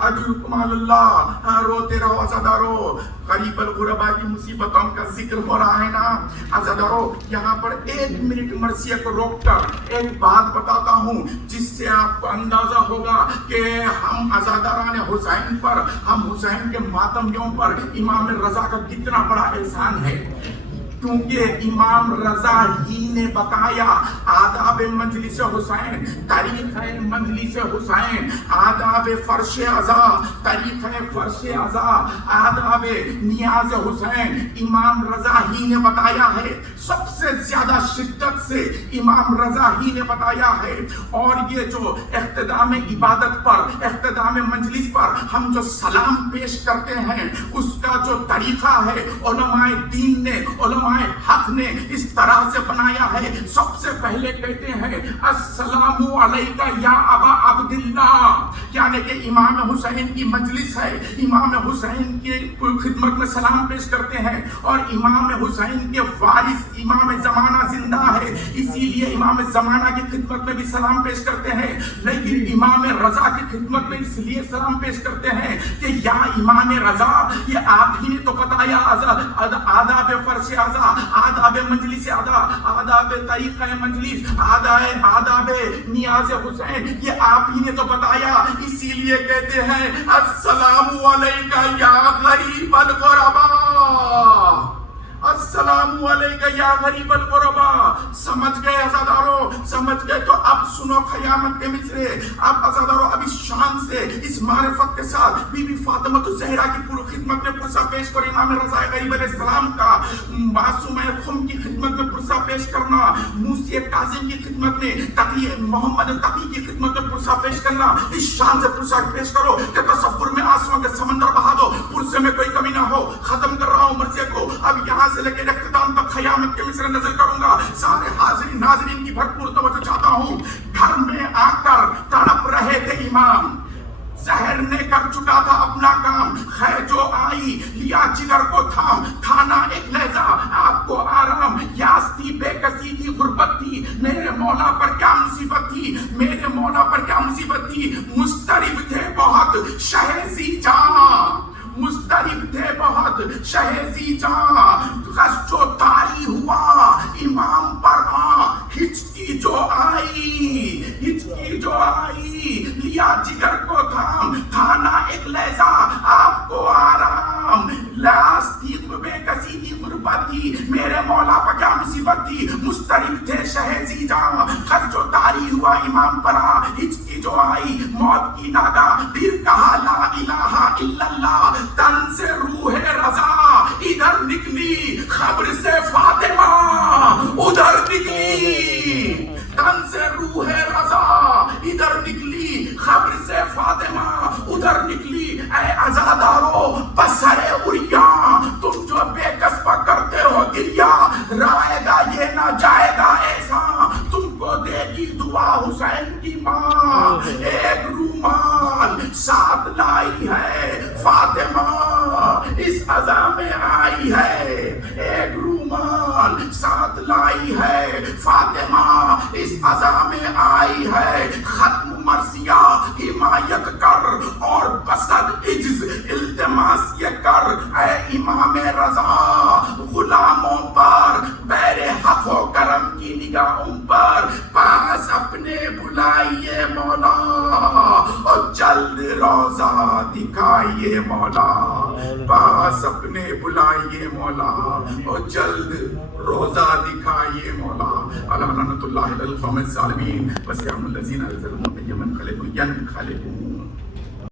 ادعوکم علی اللہ، روتے رہو عزادارو۔ غریب الغرباء کی مصیبتوں کا ذکر ہو رہا ہے نا عزادارو، یہاں پر 1 منٹ مرثیہ کو روک کر ایک بات بتاتا ہوں جس سے آپ کو اندازہ ہوگا کہ ہم عزاداران حسین پر، ہم حسین کے ماتمیوں پر امام رضا کا کتنا بڑا احسان ہے، کیونکہ امام رضا ہی نے بتایا آداب مجلس حسین، طریقہ مجلس حسین، آداب فرش عزا، طریقہ فرش عزا، آداب نیاز حسین، امام رضا ہی نے بتایا ہے، سب سے زیادہ شدت سے امام رضا ہی نے بتایا ہے۔ اور یہ جو اختتام عبادت پر، اختتام مجلس پر ہم جو سلام پیش کرتے ہیں، اس کا جو طریقہ ہے علماء دین نے، علماء حق نے اس طرح سے بنایا ہے۔ سب سے پہلے کہتے ہیں السلام علیکہ یا ابا عبداللہ، یعنی کہ امام حسین کی مجلس ہے، امام حسین کی خدمت میں سلام پیش کرتے ہیں، اور امام حسین کے وارث امام زمانہ زندہ ہے، اسی لیے امام زمانہ کی خدمت میں بھی سلام پیش کرتے ہیں، لیکن امام رضا کی خدمت میں اس لیے سلام پیش کرتے ہیں کہ یا امام رضا، یہ آپ ہی نے تو بتایا آداب فرش عزا، آداب مجلس ادا، آداب طریقہ مجلس، آداب نیاز حسین، یہ آپ ہی نے تو بتایا، اسی لیے کہتے ہیں السلام علیکہ یا غریب الغرباء، السلام علیکہ یا غریب الغرباء۔ سمجھ گئے عزادارو، سمجھ گئے؟ تو اب سنو قیامت کے مصرے، اب عزادارو اب اس شان سے، اس معرفت کے ساتھ بی بی فاطمہ الزہرا کی پوری خدمت میں پرسہ پیش کر، امام رضا غریب علیہ السلام کا معصوم خم کی خدمت میں پرسہ پیش کرنا، موسی کاظم کی خدمت میں، تقی محمد تقی کی خدمت میں پرسہ پیش کرنا، اس شان سے پرسہ پیش کرو کہ تصور میں آنسوؤں کے سمندر بہا دو، پرسے میں کوئی کمی نہ ہو۔ ختم کر رہا ہوں مرثیے کو، اب یہاں سے لے کے اختتام تک قیامت کے مصرے نظر کروں گا۔ سارے حاضرین ناظرین کی بھرپور توجہ چاہتا ہوں۔ گھر میں آ کر تڑپ رہے تھے امام، زہر نے کر چکا تھا اپنا کام، خیر جو آئی لیا جگر کو تھام، کھانا ایک لہجہ آپ کو آرام، یاس تھی بے کسی تھی غربت تھی، میرے مولا پر کیا مصیبت تھی، میرے مولا پر کیا مصیبت تھی، مضطرب تھے بہت شہزی جاں، مضطرب تھے بہت شہزی جاں، غش جو طاری ہوا امام پر ہچکی جو آئی، ہچکی جو آئی، لیا جگر کو تھام، کھانا ایک لہجہ آپ کو آرام، لاس تھی بے کسی تھی غربت تھی، میرے مولا پر کیا مصیبت تھی، مضطرب تھے شہزی جاں، غش جو طاری ہوا امام پر ہچکی جو آئی، موت کی ناگا پھر کہا لا الہ الا اللہ، تن سے روح رضا ادھر نکلی، خبر سے فاطمہ ادھر نکلی، تن سے روح رضا ادھر نکلی، خبر سے فاطمہ ادھر نکلی۔ اے عزادارو بسر عریاں، تم جو بے کسب کرتے ہو گریا، رائے گا یہ نہ جائے گا ایسا، تم کو دے گی دعا حسین کی ماں، ایک رومال ساتھ لائی ہے فاطمہ، اس عزا میں آئی ہے، ایک رومال ساتھ لائی ہے فاطمہ، اس عزا میں آئی ہے، ختم مرثیہ حمایت کر اور بسد عجز التماس یہ کر، اے امام رضا غلاموں پر بیر حق و کرم کی نگاہوں پر پاس اپنے بلائیے مولا، اور جلد روزہ دکھائیے مولا، پاس اپنے بلائیے مولا، اور جلد روزہ دکھائیے مولا۔ علی لعنت اللہ علی القوم الظالمین، وسيعلم الذين يظلمون من خلقوا ين خلقوا